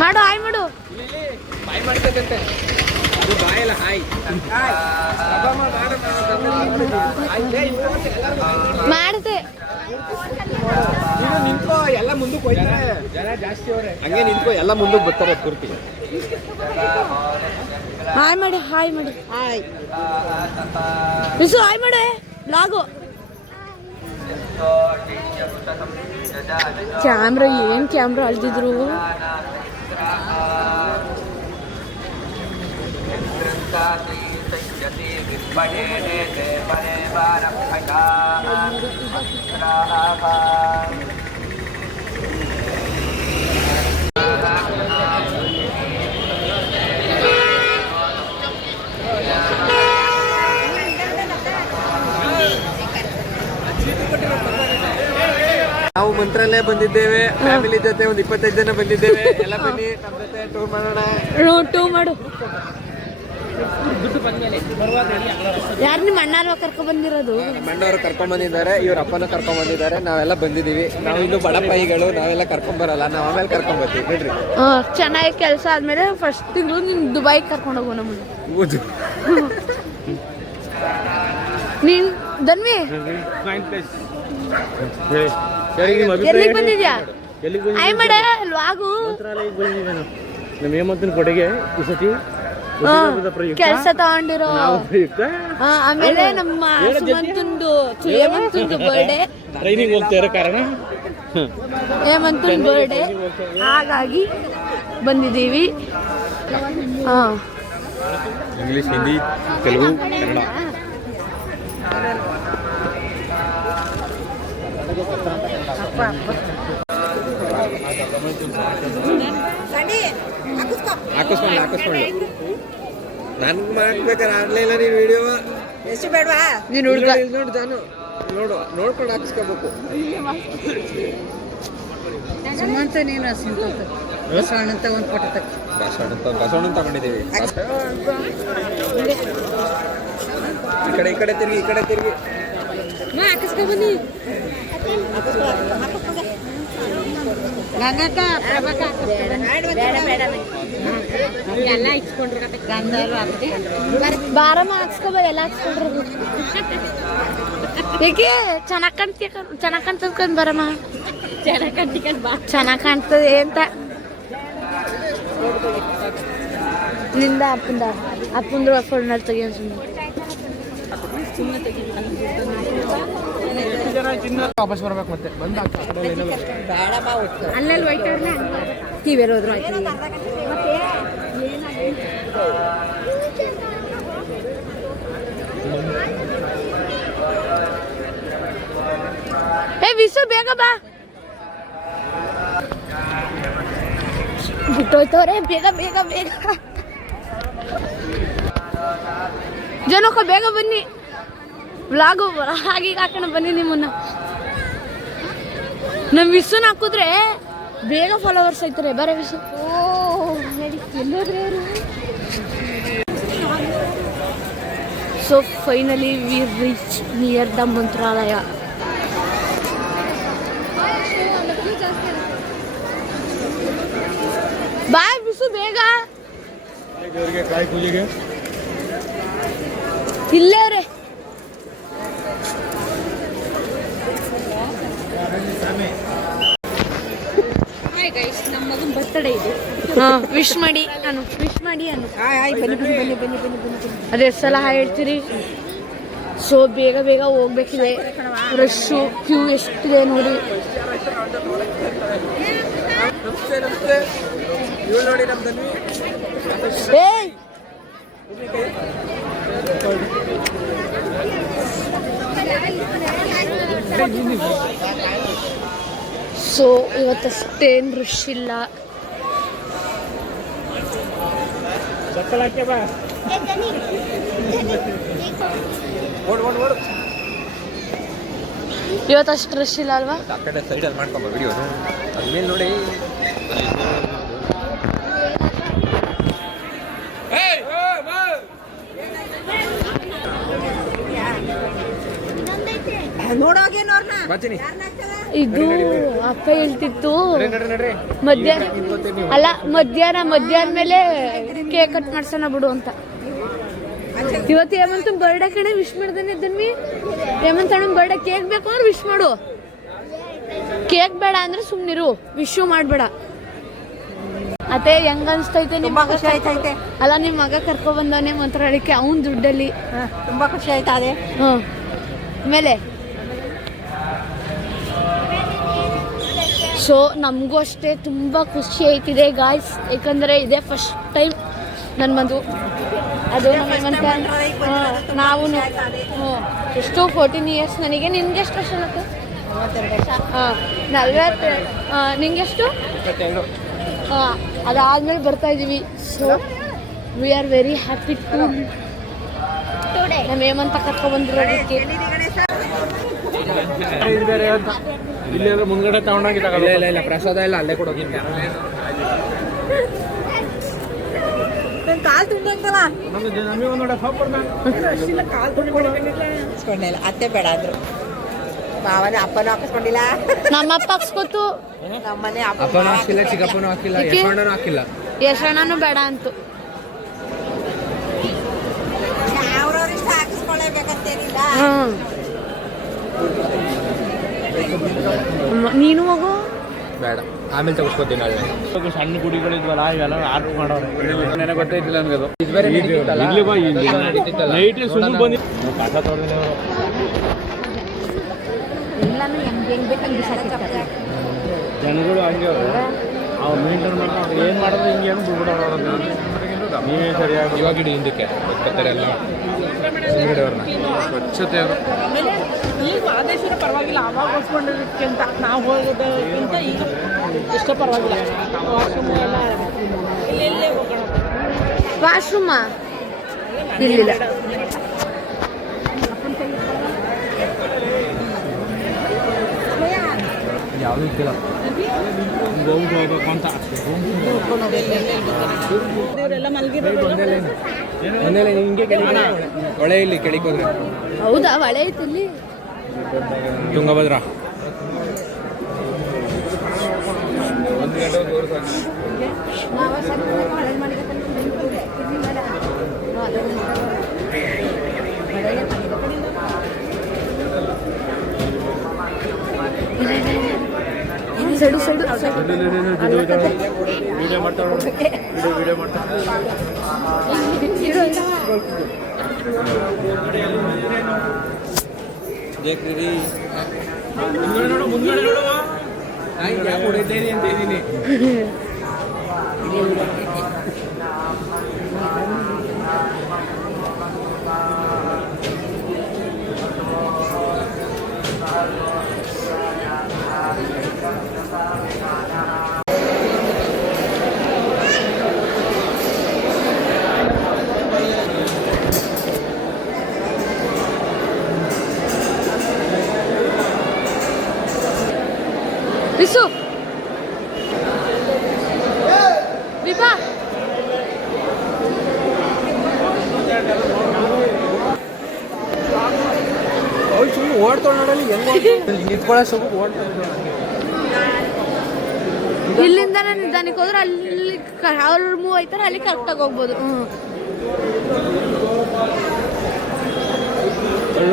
ಮಾಡು ಹಾಯ್ ಮಾಡು. ಮಾಡಿದೆ ನಿಂತ್ಕೋ, ಎಲ್ಲ ಮುಂದಕ್ಕೆ ಹೋಯ್ತಾರೆ, ಜನ ಜಾಸ್ತಿ ಅವ್ರೆ. ಹಂಗೆ ನಿಂತ್ಕೋ, ಎಲ್ಲ ಮುಂದಕ್ಕೆ ಬರ್ತಾರೆ ಪೂರ್ತಿ. ಹಾಯ್ ಮಾಡಿ, ಹಾಯ್ ಮಾಡಿ, ಹಾಯ್ ಬಿಸು, ಹಾಯ್ ಮಾಡೆ ಬ್ಲಾಗು. ಕ್ಯಾಮ್ರಾ ಏನ್ ಕ್ಯಾಮ್ರಾ ಅಳ್ದಿದ್ರು. ನಾವು ಮಂತ್ರಾಲಯ ಬಂದಿದ್ದೇವೆ, ಫ್ಯಾಮಿಲಿ ಜೊತೆ ಒಂದು 25 ಜನ ಬಂದಿದ್ದೇವೆ. ಎಲ್ಲ ಬನ್ನಿ ನಮ್ಮ ಜೊತೆ ಟೂರ್ ಮಾಡೋಣ. ಟೂರ್ ಮಾಡು. ಯಾರು ನಿಮ್ಮ ಅಣ್ಣಾರು ಕರ್ಕೊಂಡ್ ಬಂದಿರೋದು? ನಮ್ಮ ಅಣ್ಣವರು ಕರ್ಕೊಂಡ್ ಬಂದಿದ್ದಾರೆ, ಇವ್ರ ಅಪ್ಪನ ಕರ್ಕೊಂಡ್ ಬಂದಿದ್ದಾರೆ. ನಾವೆಲ್ಲ ಬಂದಿದೀವಿ. ನಾವು ಇನ್ನು ಬಡಪಾಯಿಗಳು, ನಾವೆಲ್ಲ ಕರ್ಕೊಂಡ್ ಬರಲ್ಲ, ನಾವು ಆಮೇಲೆ ಕರ್ಕೊಂಡ್ ಬರ್ತೀವಿ ಬಿಡ್ರಿ. ಚೆನ್ನಾಗಿ ಕೆಲಸ ಆದ್ಮೇಲೆ ಫಸ್ಟ್ ತಿಂಗಳು ನಿನ್ ದುಬೈ ಕರ್ಕೊಂಡು ಹೋಗೋ ನಮ್ಮನ್ನು. ನೀನ್ ಧನ್ವಿ ಎಲ್ಲಿಗೆ ಬಂದಿದ್ಯಾ? ಆಯ್ ಮಾಡ ಲಾಗು. ನಮ್ಮ ಹೇಮಂತನ ಕೊಡೆಗೆ ಈ ಸತಿ ಕೆಲಸ ತಗೊಂಡಿರೋ. ಆಮೇಲೆ ನಮ್ಮ ಸುಮಂತಂದು ಹೇಮಂತಂದು ಬರ್ಡೇ, ಟ್ರೈನಿಂಗ್ ಹೋಗ್ತಾ ಇರೋ ಕಾರಣ ಹೇಮಂತನ ಬರ್ಡೇ, ಹಾಗಾಗಿ ಬಂದಿದ್ದೀವಿ. ಇಂಗ್ಲಿಷ್, ಹಿಂದಿ, ತೆಲುಗು, ಕನ್ನಡ. ಹಾಕಿಸ್ಕೊಂಡು ನನ್ಗೆ ಮಾಡ್ಬೇಕಾರೆ ಆಗ್ಲಿಲ್ಲ ನೀನು ವಿಡಿಯೋ. ಎಷ್ಟು ಬೇಡವಾ ನೀನು ಹುಡುಗ? ನೋಡು ಜಾನು, ನೋಡ್ಕೊಂಡು ಹಾಕಿಸ್ಕೋಬೇಕು. ಸುಮಂತ ನೀನು ಬಸವಣ್ಣ ಅಂತ ಒಂದು ಫೋಟೋ ಬಸವಣ್ಣ ತಗೊಂಡಿದ್ದೀವಿ. ಈ ಕಡೆ ತಿರುಗಿ ಹಾಕಿಸ್ಕೊ ಬನ್ನಿ. ಬಾರಮ್ಮ ಹಾಕ್ಸ್ಕೊಬ, ಎಲ್ಲ ಹಾಕ್ಸ್ಕೊಂಡ್ರು. ಏಕೆ ಚೆನ್ನಾಗ್ ಕಾಣ್ತದ ಬರಮ್ಮ, ಚೆನ್ನಾಗ್ ಕಾಣ್ತದೆ ಅಂತ. ನಿಂದ ಅಪ್ಪಂದ್ರು ಫೋನ್ ತೆಗಿಯ ವಾಪಸ್ ಬರ್ಬೇಕು. ಮತ್ತೆ ಬಂದ ಅಲ್ಲೆಲ್ಲಿ ವೈಟ್ ಟಿವಿಯಲ್ಲಿ ಹೋದ್ರು. ಏ ವಿಸು ಬೇಗ ಬಾ, ಬಿಟ್ಟೋಯ್ತವ್ರೆ. ಬೇಗ ಬೇಗ ಬೇಗ ಜನಕ್ಕ ಬೇಗ ಬನ್ನಿ. ವ್ಲಾಗು ಹಾಗೀಗ ಹಾಕೋಣ ಬನ್ನಿ ನಿಮ್ಮನ್ನ. ನಮ್ಮ ವಿಸುನ ಹಾಕಿದ್ರೆ ಬೇಗ ಫಾಲೋವರ್ಸ್ ಆಯ್ತಾರೆ. ಬರ Vishu. So finally we reach near the Mantralaya. Bye Vishu ಬೇಗ. ಇಲ್ಲೇ ಅವ್ರೆ. ನಮ್ಮ ಮಗನ ಬರ್ತಡೇ ಇದೆ. ವಿಶ್ ಮಾಡಿ ಅನು, ವಿಶ್ ಮಾಡಿ ಅನು. ಅದೇ ಸಲ ಹೇಳ್ತೀರಿ. ಸೊ ಬೇಗ ಬೇಗ ಹೋಗ್ಬೇಕಿದೆ. ರಶ್ಶು ಕ್ಯೂ ಎಷ್ಟಿದೆ ನೋಡಿ. ಸೊ ಇವತ್ತಷ್ಟೇನು ರಶ್ ಇಲ್ಲ. ಇವತ್ತಷ್ಟು ರಶ್ ಇಲ್ಲ ಅಲ್ವಾ? ಆ ಕಡೆ ಸೈಡಲ್ಲಿ ಮಾಡ್ಕೊಂಬ ವಿಡಿಯೋ ಅದ್ಮೇಲೆ ನೋಡಿ. ಬರ್ತೀನಿ. ಇದು ಅಕ್ಕ ಹೇಳ್ತಿತ್ತು ಮಧ್ಯಾಹ್ನ ಮೇಲೆ ಕೇಕ್ ಕಟ್ ಮಾಡ್ಸೋಣ ಬಿಡು ಅಂತ. ಇವತ್ತು ಹೇಮಂತ್ ಬರ್ಡೇ ಕಣೆ, ವಿಶ್ ಮಾಡ್ದೇನೆ ಇದ್ದನ್ವಿ. ಹೇಮಂತ್ ಅಣ್ಣ ಬರ್ಡೇ ಕೇಕ್ ಬೇಕು ಅಂದ್ರೆ ವಿಶ್ ಮಾಡು, ಕೇಕ್ ಬೇಡ ಅಂದ್ರೆ ಸುಮ್ನಿರು, ವಿಶ್ ಮಾಡ್ಬೇಡ. ಅತ್ತೆ ಹೆಂಗ ಅನ್ಸ್ತೈತೆ ನಿಮ್ಮ ಮಗ? ಅಲ್ಲ ನಿಮ್ಮ ಮಗ ಕರ್ಕೊ ಬಂದವನೇ ಮಂತ್ರಾಲಯಕ್ಕೆ, ಅವನ್ ದುಡ್ಡಲ್ಲಿ ತುಂಬಾ ಖುಷಿ ಆಯ್ತಾ? ಅದೇ ಆಮೇಲೆ ಸೊ ನಮಗೂ ಅಷ್ಟೇ ತುಂಬ ಖುಷಿ ಆಯ್ತಿದೆ ಗಾಯ್ಸ್, ಯಾಕಂದರೆ ಇದೇ ಫಸ್ಟ್ ಟೈಮ್ ನನ್ನ ಮದುವೆ. ಅದು ನಾವು ಎಷ್ಟು 14 ಇಯರ್ಸ್ ನನಗೆ. ನಿನ್ಗೆ ಎಷ್ಟು ವರ್ಷ ಆಗುತ್ತೆ? 40. ನಿಂಗೆಷ್ಟು? ಅದಾದ್ಮೇಲೆ ಬರ್ತಾ ಇದ್ದೀವಿ. So we are very happy to ನಮ್ಮ ಹೇಮಂತ ಕರ್ಕೊಬಂದಿರೋದಕ್ಕೆ. ಇಲ್ಲಿ ಮುಂದ್ಗಡೆ ತಗೊಂಡೋಗಿ ಇಲ್ಲ ಪ್ರಸಾದ ಇಲ್ಲ, ಅಲ್ಲೇ ಕೊಡೋದು. ಕಾಲ್ ತುಂಡಂತಲ್ಲ ಅತ್ತೆ ಬೇಡ ಅಂದ್ರು. ಮಾವನ ಅಪ್ಪನೂ ಹಾಕಿಸ್ಕೊಂಡಿಲ್ಲ, ನಮ್ಮಪ್ಪ ಹಾಕ್ಸ್ಕೊತು, ನಮ್ಮನೆ ಅಪ್ಪನೂ ಹಾಕಿಲ್ಲ, ಚಿಕ್ಕಪ್ಪನೂ ಹಾಕಿಲ್ಲ, ಯಶವಣ್ಣನೂ ಹಾಕಿಲ್ಲ. ಯಶಣ್ಣನೂ ಬೇಡ ಅಂತು. ಅವ್ರವ್ರ ಇಷ್ಟ ಹಾಕಿಸ್ಕೊಳ್ಳೇಬೇಕಂತೇನಿಲ್ಲ. ನೀನು ಹೋಗು. ಬೇಡ, ಆಮೇಲೆ ತಗೋಸ್ಕೊತೀನಿ. ಸಣ್ಣ ಗುಡಿಗಳಿದ್ವಲ್ಲ ಇವೆಲ್ಲ ಆರ್ಟ್ ಮಾಡೋರು, ನನಗೆ ಗೊತ್ತಾಯ್ತಿಲ್ಲ ನಮಗದು. ನೈಟ್ ಸುಮ್ಮನೆ ಬಂದು ಕಸ ತೊಳೆದ ಜನಗಳು ಹಂಗೆ ಅವ್ರು ಮೇಂಟೈನ್ ಮಾಡ್ತಾರೆ. ಏನು ಮಾಡೋದು ಹಿಂಗೆ ಏನು ಬಿಡ್ಬಿಡೋರು, ನೀವೇ ಸರಿಯಾಗಿ ಇವಾಗ ಇಡಿ ಹಿಂದಕ್ಕೆ ಗೊತ್ತಾರೆ ಎಲ್ಲ ಹಿಂಗಡೆಯವ್ರನ್ನ ಸ್ವಚ್ಛತೆ. ಈಗ ಮಾದೇಶ್ವರ ಪರವಾಗಿಲ್ಲ, ಅವಾಗ ಹೊಸ್ಕೊಂಡಿದ್ದಕ್ಕಿಂತ ನಾವು ಹೋಗೋದಕ್ಕಿಂತ ಈಗ ಎಷ್ಟೋ ಪರವಾಗಿಲ್ಲ. ವಾಶ್ರೂಮ್ ಎಲ್ಲ ಎಲ್ಲೆಲ್ಲೇ ಹೋಗೋಣ. ವಾಶ್ರೂಮ ಇಲ್ಲಿಲ್ಲ. ಯಾವುದೂ ಇದ್ದಿಲ್ಲ, ಹೋಗ್ಬೇಕು ಅಂತ ಇವರೆಲ್ಲ ಮಲಗಿರೋದು ಒಂದೇ ಹಿಂಗೆ ಹೊಳೆ ಇಲ್ಲಿ ಕೆಳಗೆ ಹೋದ್ರೆ. ಹೌದಾ? ಹೊಳೆ ಐತಿ ಇಲ್ಲಿ. ತುಂಗಭದ್ರಾ ಸೈಡು ವಿಡಿಯೋ ಮಾಡ್ತಾರೆ, ವಿಡಿಯೋ ಮಾಡ್ತಾರೆ. ಮುಂದ್ಗಡೆ ನೋಡುವ ಯಾಕೆ ಹೊಡಿತೇನೆ ಅಂತ ಇದ್ದೀನಿ. ಬಿಸು ವಿಭಾ ಅವ್ರು ಸುಮ್ಮನೆ ಓಡ್ತಾಳೆ ನೋಡಲಿ, ಹೆಂಗೆ ನಿಂತ್ಕೊಳ್ಳೋ ಸುಮ್ಮ ಓಡ್ತಾಳೆ. ಇಲ್ಲಿಂದ ನಿಧಾನಕ್ಕೆ ಹೋದ್ರೆ ಅಲ್ಲಿ ಅವ್ರು ಮೂವ್ ಆಯ್ತಾರೆ, ಅಲ್ಲಿ ಕರೆಕ್ಟಾಗಿ ಹೋಗ್ಬೋದು.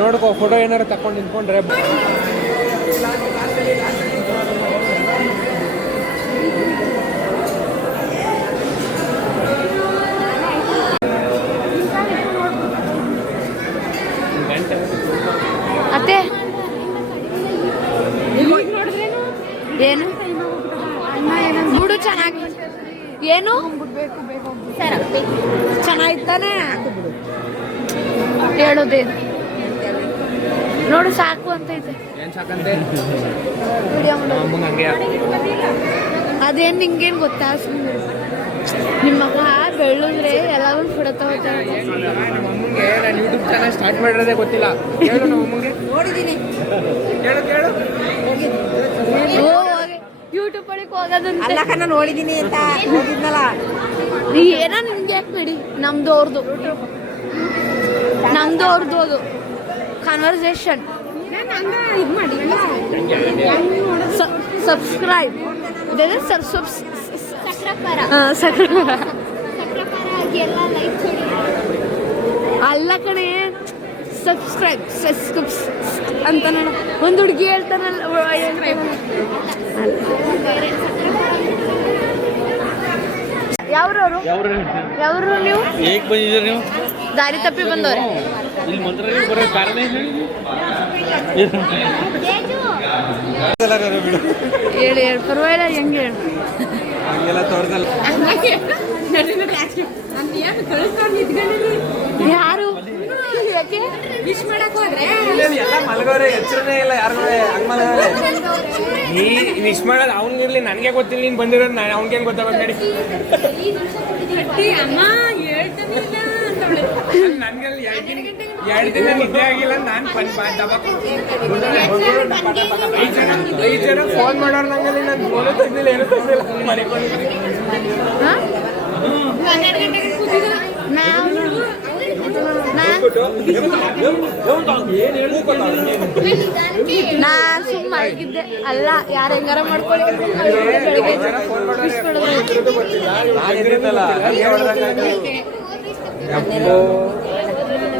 ನೋಡ್ಕೋ, ಫೋಟೋ ಏನಾರು ತಕೊಂಡು ನಿಂತ್ಕೊಂಡ್ರೆ ಅತ್ತೆ ಏನು ಬಿಡು, ಚೆನ್ನಾಗಿ ಏನು ಚೆನ್ನಾಗಿತ್ತಾನೆ ಹೇಳೋದೇನು ನೋಡು, ಸಾಕು ಅಂತ ಐತೆ. ಏನು ಸಾಕಂತೆ ವಿಡಿಯೋ ಅಮ್ಮಂಗೆ ಹಂಗೆ ಅದೇನು ನಿಂಗೇನು ಗೊತ್ತಾ? ಸುಮ್ಮನೆ ನಿಮ್ಮ ಮಗ ಬೆಳ್ಳಂದ್ರೆ ಎಲ್ಲರೂ ಬಿಡತ್ತ ಹೋಗ್ತಾರೆ. ನಮ್ಮ ಅಮ್ಮಂಗೆ ನಾನು ಯೂಟ್ಯೂಬ್ ಚಾನಲ್ ಸ್ಟಾರ್ಟ್ ಮಾಡಿರೋದೇ ಗೊತ್ತಿಲ್ಲ. ಹೇಳು ನಮ್ಮ ಅಮ್ಮಂಗೆ. ನೋಡಿದ್ದೀನಿ, ಯೂಟ್ಯೂಬ್ ಒಳಗೆ ಹೋಗೋದಂತ ಅಲ್ಲ ಕಣ್ಣ ನೋಡಿದ್ದೀನಿ ಅಂತ ಹೋಗಿದ್ನಲ್ಲ. ಏನೋ ನಿಮ್ಗೆ ಯಾಕೆ ಬಿಡಿ, ನಮ್ದು ಅವ್ರದ್ದು ಅದು ಕನ್ವರ್ಸೇಷನ್. ಸಬ್ಸ್ಕ್ರೈಬ್ ಅಲ್ಲ ಕಣೆ ಸಬ್ಸ್ಕ್ರೈಬ್ ಅಂತ ಒಂದು ಹುಡುಗಿ ಹೇಳ್ತಾನಲ್ಲ ಯಾವ್ರವ್ರು ಯಾವ್ರು ನೀವು ಹೇಗೆ ಬಂದಿದ್ದೀರಿ ನೀವು ದಾರಿ ತಪ್ಪಿ ಬಂದವ್ರೆ ಇಲ್ಲಿ ಮಂತ್ರ ಬರೋ ಕಾರಣ ಏನು ಹೇಳಿ ಪರವಾಗಿಲ್ಲ ಹೆಂಗೆ ಹೇಳು ಹಂಗೆಲ್ಲ ತೋರ್ಸಲ್ಲ. ಯಾರು ಯಾಕೆ ವಿಶ್ ಮಾಡಕ್ ಹೋದ್ರೆ ಎಲ್ಲ ಮಲಗೋರೆ ಎಚ್ಚರನೇ ಇಲ್ಲ ಯಾರು ಹಂಗ್ ಮಲಗೋರೆ. ನೀ ವಿಶ್ ಮಾಡೋದು ಅವ್ನಿಗಿರ್ಲಿ ನನಗೆ ಗೊತ್ತಿಲ್ಲ ನೀನು ಬಂದಿರೋದು ನಾನು ಅವ್ನಿಗೆ ಗೊತ್ತಾಗ ನಡಿ ಅಮ್ಮ ಹೇಳ್ತಾನಿಲ್ಲ ಅಂತವಳೆ. ನನಗೆಲ್ಲ 2 ದಿನ ನಿದ್ದೆ ಆಗಿಲ್ಲ ನಾನು ಐದು ಜನ ಫೋನ್ ಮಾಡೋರು ನಂಗಲ್ಲಿ ನಾನು ಫೋನ್ ತೆಗ್ದಿಲ್ಲ ಏನೂ ತೆಗ್ದಿಲ್ಲ ಮರಿಕೊಂಡಿದ್ದೀನಿ. ನಾನ್ ಸುಮ್ಮ ಮಲಗಿದ್ದೆ ಅಲ್ಲ ಯಾರು ಹೆಂಗಾರ ಮಾಡ್ಕೊಳ್ಳಿ ಬೆಳಿಗ್ಗೆ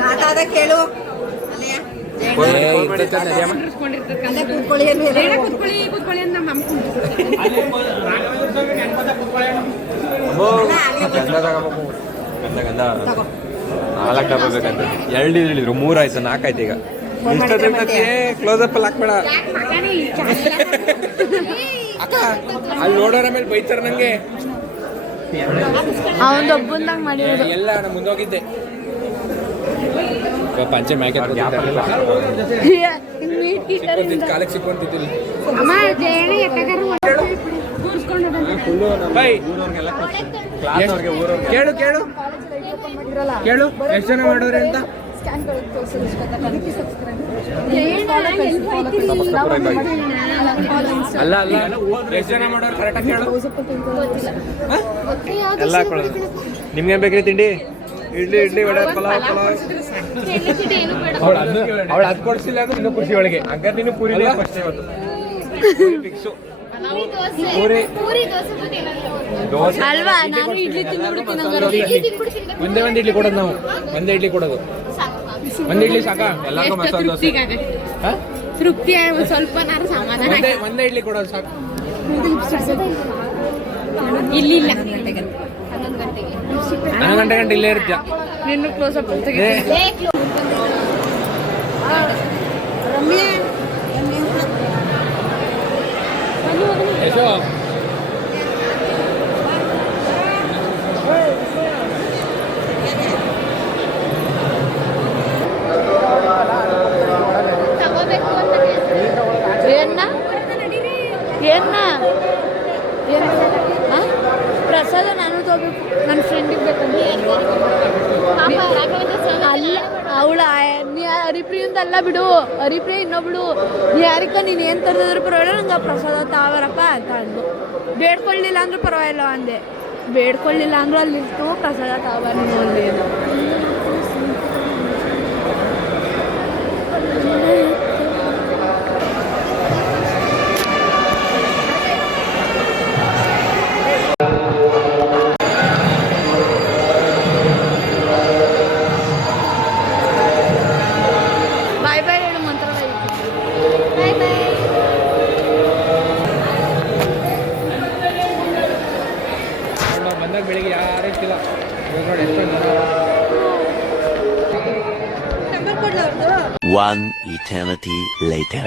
ಮಾತಾಡ ಕೇಳು ಅಲ್ಲೇ ಕೂತ್ಕೊಳ್ಳಿ ಕೂತ್ಕೊಳ್ಳಿ ಅಂತ ನಮ್ಮ ಅಮ್ಮ ಗಂಧ 4 ಡಬ್ಬ ಬೇಕಂತ 2 ಹೇಳಿದ್ರು 3 ಆಯ್ತು 4 ಆಯ್ತು ಈಗ ಕ್ಲೋಸ್ ಅಪ್ ಅಲ್ಲಿ ಹಾಕ್ಬೇಡ ಅಕ್ಕ ಅಲ್ಲಿ ನೋಡೋರ ಮೇಲೆ ಬೈತಾರ ನಂಗೆ ಅವನ್ ಒಬ್ಬಂದಾಗ ಮಾಡಿರೋದು ಎಲ್ಲ ನಾನು ಮುಂದೋಗಿದ್ದೆ ಪಂಚೆ ಮ್ಯಾಕೆ ಕಾಲಕ್ಕೆ ಸಿಕ್ಕೊಂತಿದ್ದಿಲ್ಲ ಬೈ ಕೇಳು ಕೇಳು ಕೇಳು ಎಷ್ಟು ಜನ ಮಾಡೋರೆ ಅಂತ ಅಲ್ಲ ಅಲ್ಲ ಎಷ್ಟು ಜನ ಮಾಡೋರು ಕರೆಕ್ಟಾಗಿ ಕೇಳು ಎಲ್ಲ ಹಾಕೊಳ್ಳೋದು. ನಿಮ್ಗೇನ್ ಬೇಕ್ರಿ ತಿಂಡಿ? ಇಡ್ಲಿ ವಡೆ ಪಲಾವ್ ಅವಳು ಅದು ಕೊಡ್ಸಿಲ್ಲ ಅಂದ್ರೆ ಇನ್ನೂ ಖುಷಿ ಒಳಗೆ ಹಂಗಾರೆ ನೀನು ಪೂರಿ ಫಸ್ಟ್ ಇವತ್ತು ಫಿಕ್ಸು ದೋಸೆ ಅಲ್ವಾ ನಾನು ಇಡ್ಲಿ ತಿಂದ್ಬಿಡ್ತೀನಿ ಒಂದೇ ಇಡ್ಲಿ ಕೊಡೋದು ನಾವು ಒಂದೇ ಇಡ್ಲಿ ಕೊಡೋದು ಒಂದೇ ಇಡ್ಲಿ ಸಾಕಾ ಎಲ್ಲರಿಗೂ ಮಸಾಲೆ ದೋಸೆ ತೃಪ್ತಿ ಸ್ವಲ್ಪ ನಾನು ಸಮಾಧಾನ ಒಂದೇ ಇಡ್ಲಿ ಕೊಡೋದು ಸಾಕು ಇಲ್ಲಿ ಇಲ್ಲ 11 ಗಂಟೆ ಇಲ್ಲೇ ಇರ್ತೀಯ ನಿನ್ನ ಕ್ಲೋಸ್ ಅಪ್ ಯಶೋ ಪ್ರಸಾದ ನಾನು ತಗೋಬೇಕು ನನ್ನ ಫ್ರೆಂಡಿಗೆ ಬೇಕಂದ್ರೆ ಅಲ್ಲ ಅವಳ ನೀ ಹರಿಪ್ರಿಯಿಂದ ಅಲ್ಲ ಬಿಡು ಹರಿಪ್ರಿಯ ಇನ್ನೊಬ್ಳು ನೀ ಯಾರಿಕ ನೀನು ಏನು ತರದಿದ್ರು ಪರವಾಗಿಲ್ಲ ನಂಗೆ ಪ್ರಸಾದ ತಾವರಪ್ಪ ಅಂತ ಅಂದು ಬೇಡ್ಕೊಳ್ಳಿಲ್ಲ ಅಂದ್ರೂ ಪರವಾಗಿಲ್ಲ ಅಂದೆ ಬೇಡ್ಕೊಳ್ಳಿಲ್ಲ ಅಂದ್ರೂ ಅಲ್ಲಿರ್ತು ಪ್ರಸಾದ ತಾವ ನೀನು ಅಲ್ಲಿ ಬಂದಾಗ ಬೆಳಿಗ್ಗೆ ಯಾರು ಇರ್ತಿಲ್ಲ ನೋಡಿ ಎಷ್ಟೊಂದು One eternity later.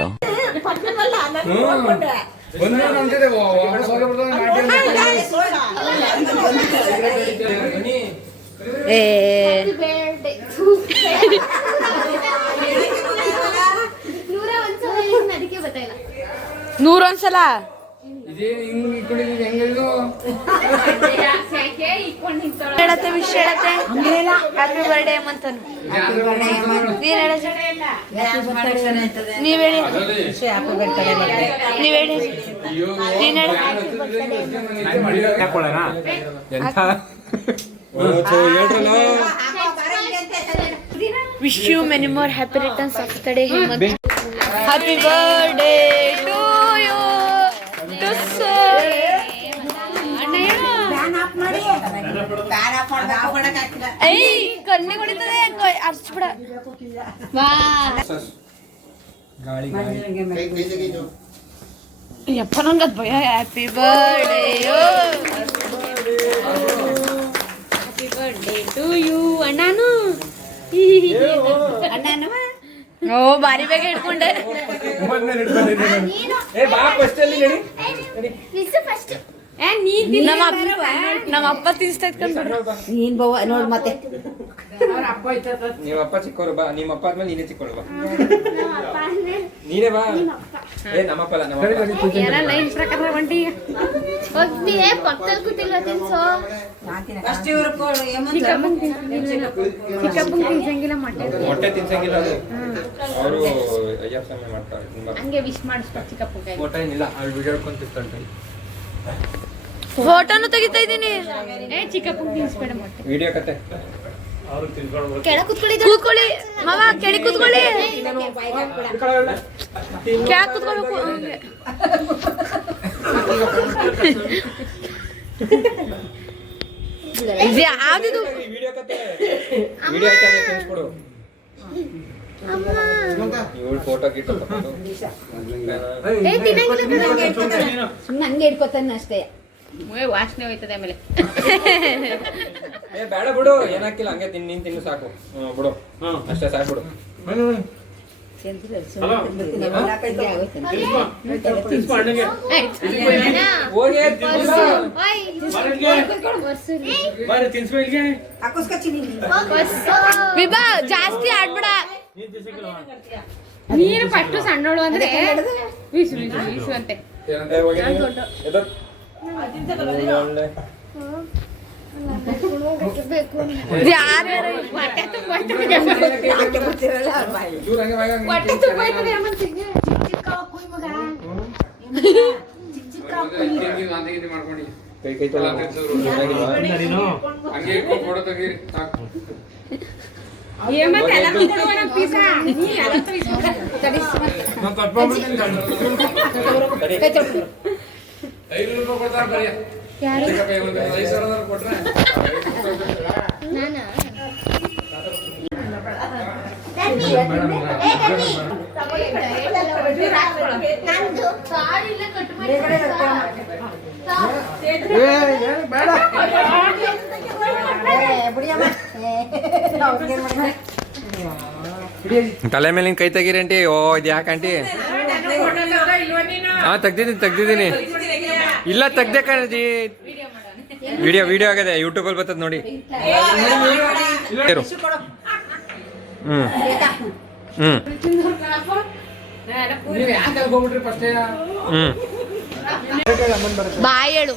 ನೂರೊಂದ್ಸಲ ಹೇಳತ್ತೆ ವಿಷ್ ಹೇಳತ್ತೆ ಹ್ಯಾಪಿ ಬರ್ಡೇ ಮಂತನು ನೀನ್ ನೀವ್ ಹೇಳಿ ನೀವ್ ಹೇಳಿ ನೀನ್ ಹೇಳಿ wish you many more happy returns of the day Hemanth happy birthday to you ಅಣ್ಣ ಹೇಳು. ಏಯ್ ಕಣ್ಣೆ ಹೊಡಿತದೆ ಅರ್ಸ್ಬಿಡ. ವಾ ಯಪ್ಪ ನಂಗೆ ಅದು ಭಯ. Happy birthday happy birthday to you ಅಣ್ಣನು. ಓ ಬಾರಿ ಬೇಗ ಇಟ್ಕೊಂಡೆ. ನಮ್ಮ ಅಪ್ಪ ತಿನ್ಸ್ತಾ ಇಟ್ಕೊಂಡ್ಬಿಡ್ರು. ನೀನ್ ಬವ್ವ ನೋಡ್ ಮತ್ತೆ ನಿಮ್ಮ ಅಪ್ಪ ಚಿಕ್ಕವರು ಬಾ, ನಿಮ್ಮ ಅಪ್ಪ ಆದ್ಮೇಲೆ ನೀನೇ ಚಿಕ್ಕವರು ಬಾ. ನೀನೇ ಬಾ. ಏ ನಮ್ಮಪ್ಪ ಅಲ್ಲ, ನಮ್ಮಪ್ಪ. ಎಲ್ಲ ಲೈನ್ ಪ್ರಕಾರ ಹೊಂಟಿ ಪಕ್ಕದಲ್ಲಿ ಕೂತಿಲ್ವ ತಿನ್ಸೋ. ಚಿಕ್ಕಪ್ಪಂಗ್ ತಿನ್ಸಂಗಿಲ್ಲ ಮೊಟ್ಟೆ ತಿನ್ಸಂಗಿಲ್ಲ ಅದು. ಅವರು ಅಯ್ಯಪ್ಪ ಸ್ವಾಮಿ ಮಾಡ್ತಾರೆ. ಹಂಗೆ ವಿಶ್ ಮಾಡಿಸ್ಬೇಕು ಚಿಕ್ಕಪ್ಪಂಗೆ. ಫೋಟೋ ಏನಿಲ್ಲ, ಅವ್ಳು ವಿಡಿಯೋ ಹಿಡ್ಕೊಂಡು ತಿಂತಾಳೆ. ಫೋಟೋನು ತೆಗಿತಾ ಇದ್ದೀನಿ. ಚಿಕ್ಕಪ್ಪಂಗ್ ತಿನ್ಸ್ಬೇಡ ಮೊಟ್ಟೆ. ವಿಡಿಯೋ ಕತೆ ಕೆಳ ಕೂತ್ಕೊಳ್ಳಿ ಮಾವ, ಕೆಳಗೆ ಕೂತ್ಕೊಳ್ಳಿ. ಕೆಳಗೆ ಕೂತ್ಕೊಳ್ಬೇಕು. ಯಾವ್ದಿದು ವಿಡಿಯೋ ಕತೆ ವಿಡಿಯೋ ಆಯ್ತಾ ತಿನ್ಸ್ಕೊಡು. ಇವಳು ಫೋಟೋ ಗಿಟ್ಟು ತಗೊಂಡು ಹಂಗೆ ಇಟ್ಕೊತಾನೆ ಅಷ್ಟೇ. ವಾಸನೆ ಹೋಯ್ತದೆ ಆಮೇಲೆ. ಏ ಬೇಡ ಬಿಡು, ಏನಾಕಿಲ್ಲ, ಹಂಗೆ ನೀನ್ ತಿನ್ನು ಸಾಕು. ಬಿಡು ಅಷ್ಟೇ ಸಾಕು ಬಿಡು. ಹೋಗಿ ವಿಭಾ ಜಾಸ್ತಿ ಆಡ್ಬೇಡ. ನೀನು ಪಟ್ಟು ಸಣ್ಣೋಳು ಅಂದ್ರೆ ವಿಸು ವಿಸು ವಿಸು ಅಂತೆ. ಹೊಟ್ಟೆ ತುಂಬ ಹೋಯ್ತದೆ ಅಮ್ಮಂತಿಗೆ. ಕೈ ಕೈ ತೊಳ್ದು. ಏಮಂತ ಎಲ್ಲ ಕೊಡುವ ಪೀಸ ನೀ ಯಾರತ್ತ ವಿಸ್ಬಿಡ. ತಲೆ ಮೇಲಿನ ಕೈ ತೆಗೀರಿ ಆಂಟಿ. ಓ ಇದು ಯಾಕೆ ಆಂಟಿ? ಹಾ ತೆಗ್ದಿದ್ದೀನಿ. ಇಲ್ಲ ತೆಗ್ದೆ ಕಣಜಿ. ವಿಡಿಯೋ ಆಗದೆ, ಯೂಟ್ಯೂಬಲ್ಲಿ ಬರ್ತದೆ ನೋಡಿ. ಬಾಯ್ ಹೇಳು.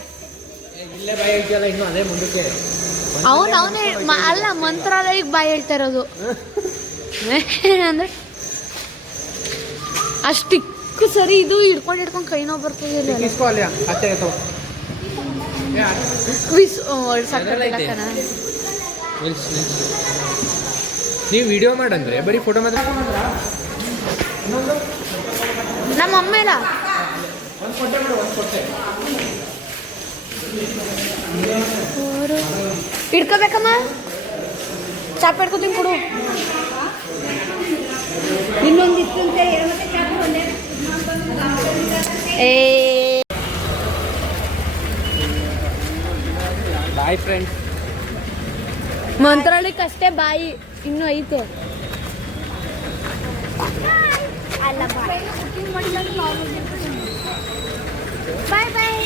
ಅವನೇ ಅಲ್ಲ, ಮಂತ್ರಾಲಯಕ್ಕೆ ಬಾಯ್ ಹೇಳ್ತಾ ಇರೋದು. ಅಂದ್ರೆ ಅಷ್ಟಿಕ್ಕು ಸರಿ ಇದು ಹಿಡ್ಕೊಂಡು ಕೈ ನೋವು ಬರ್ತದೆ. ನೀವು ವಿಡಿಯೋ ಮಾಡಂದ್ರೆ ಬರೀ ಫೋಟೋ ಮಾತ್ರ. ನಮ್ಮ ಅಮ್ಮೇಲ ಹಿಡ್ಕೋಬೇಕಮ್ಮ. ಚಾಪ್ ಹಿಡ್ಕೋತೀನಿ ಕೊಡು. ಇನ್ನೊಂದಿತ್ತು ಬಾಯ್ ಫ್ರೆಂಡ್ಸ್. ಮಂತ್ರಾಲಯಕ್ಕೆ ಅಷ್ಟೇ ಬಾಯಿ, ಇನ್ನೂ ಐತೆ. ಬಾಯ್ ಬಾಯ್.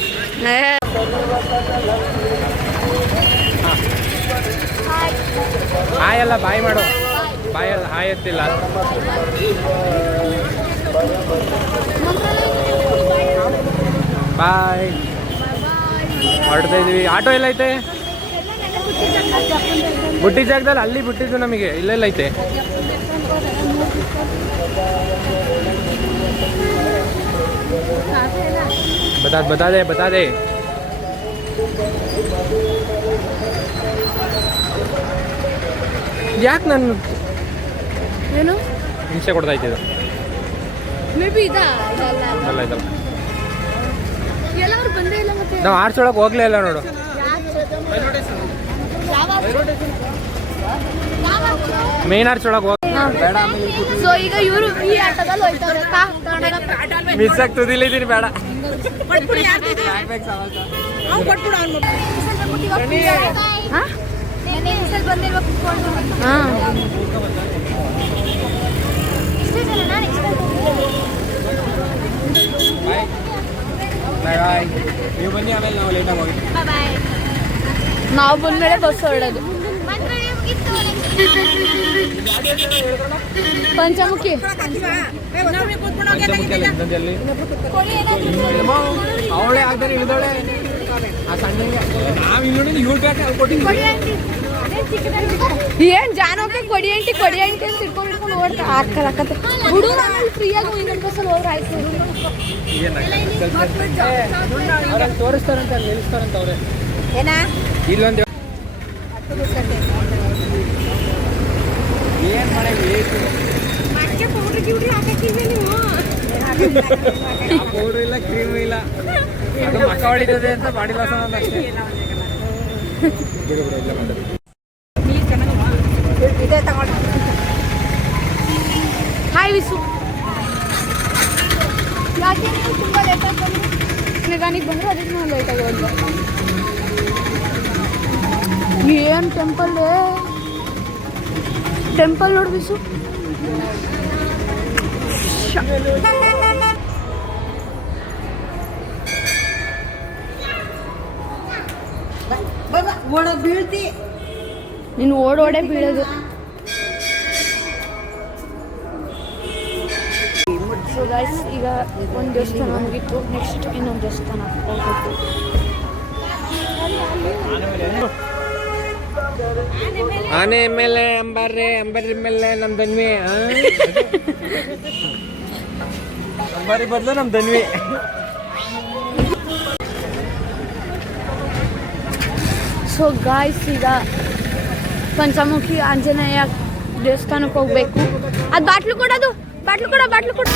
ಹಾಯ್ ಅಲ್ಲ ಬಾಯ್ ಮಾಡು. ಬಾಯ್ ಅಲ್ಲ, ಹಾಯ್ ಎತ್ತಿಲ್ಲ. ಬಾಯ್. ಹೊರಡ್ತಾ ಇದೀವಿ. ಆಟೋ ಎಲ್ಲ ಐತೆ? ಬುಟ್ಟಿ ಜಾಗದಲ್ಲಿ ಅಲ್ಲಿ ಬಿಟ್ಟಿದ್ದು ನಮಗೆ. ಇಲ್ಲೆಲ್ಲ ಐತೆ? ಬತಾ ದೇ. ಯಾಕೆ ನಾನು ಏನು ಹಿಂಸೆ ಕೊಡ್ತಾ ಇದ್ದಿದ್ದು? ಮೇ ಬಿ ಇದಲ್ಲ ಅಲ್ಲ ಇದಲ್ಲ ಎಲ್ಲರೂ ಬಂದೇ ಇಲ್ಲ ಮತ್ತೆ ನಾವು ಆರ್ಚೊಳಗೆ ಹೋಗ್ಲೇ ಇಲ್ಲ ನೋಡು. ಮೇನ್ ಆರ್ಚೊಳಗೆ ಹೋಗಿ ಸೊ ಈಗ ಇವರು ಈ ಆಟದಲ್ಲಿ ಹೋಯ್ತವ್ರೆ ಮಿಸ್ ಆಗಿ ತುದಿಲಿದ್ದೀನಿ ಬೇಡ. ನೀವು ಬನ್ನಿ, ಆಮೇಲೆ ನಾವು ಲೇಟಾಗಿ ಹೋಗಿ. ನಾವು ಬಂದ್ಮೇಲೆ ಬಸ್ ಹೊರಡೋದು. ಪಂಚಮುಖಿ ಅವಳೇ ಆಗ್ತಾರೆ ಇಳಿದವಳೆ ಆ ಸಣ್ಣಗೆ. ನಾವು ಇಲ್ಲಿ ಇವ್ರು ಬೇಕು ಅಲ್ಲಿ ಕೊಟ್ಟಿದ್ವಿ. ಏನ್ ಜಾನೋಕೆ ಕೊಡಿ ಆಂಟಿ ಅಂತ ಇಟ್ಕೊಂಡು ಓಡ್ತಾ ಹಾಕತ್ತೆ ಹುಡುಗ ಫ್ರೀಯಾಗಿ ಇನ್ನೊಂದು ಬಸ್ಸಲ್ಲಿ ಹೋದ್ರೆ ಆಯ್ತು. ಅವ್ರಲ್ಲಿ ತೋರಿಸ್ತಾರಂತ ಅಲ್ಲಿ ನಿಲ್ಲಿಸ್ತಾರಂತ ಅವ್ರೆ. ಏನಾ ಇಲ್ಲೊಂದು ಏನ್ ಮಾಡೇವಿ ಪೌಡ್ರ್ ಇಲ್ಲ ಕ್ರೀಮ್ ಇಲ್ಲ, ಅದು ಮಕ್ಕ ಹೊಡಿತದೆ ಅಂತ ಬಾಡಿ ಲಾಸ್ ಅಷ್ಟೇ. ಬಿಡು ಇಲ್ಲ ಮಾತಾಡಿ. ಇದೇ ತಗೊಂಡು ಹಾಯ್ ವಿಸು, ಯಾಕೆ ನೀವು ತುಂಬ ಲೇಟಾಗಿ ಬಂದು ಮೆಗಾನಿಕ್ ಬಂದರು, ಅದಕ್ಕೆ ನಾವು ಲೇಟಾಗಿ ಹೋದ್ವಿ. ಏನು ಟೆಂಪಲ್ ನೋಡಿ ವಿಸು. ಬೀಳ್ತಿ ನೀನು ಓಡೋಡೆ ಬೀಳೋದು. ಸೊ ಗೈಸ್, ಈಗ ಒಂದು ದೇವಸ್ಥಾನ ಮುಗೀತು, ನೆಕ್ಸ್ಟ್ ಇನ್ನೊಂದು ದೇವಸ್ಥಾನ ಹೋಗ್ಬೇಕು. ಆನೆ ಮೇಲೆ ಅಂಬಾರಿ ಮೇಲೆ ನಮ್ಮ ಧನ್ವಿ. ಅಂಬಾರಿ ಬದಲು ನಮ್ಮ ಧನ್ವಿ. ಸೊ ಗಾಯ್ಸ್, ಈಗ ಪಂಚಮುಖಿ ಆಂಜನೇಯ ದೇವಸ್ಥಾನಕ್ಕೆ ಹೋಗ್ಬೇಕು. ಅದು ಬಾಟ್ಲು ಕೊಡೋದು, ಬಾಟ್ಲು ಕೊಡ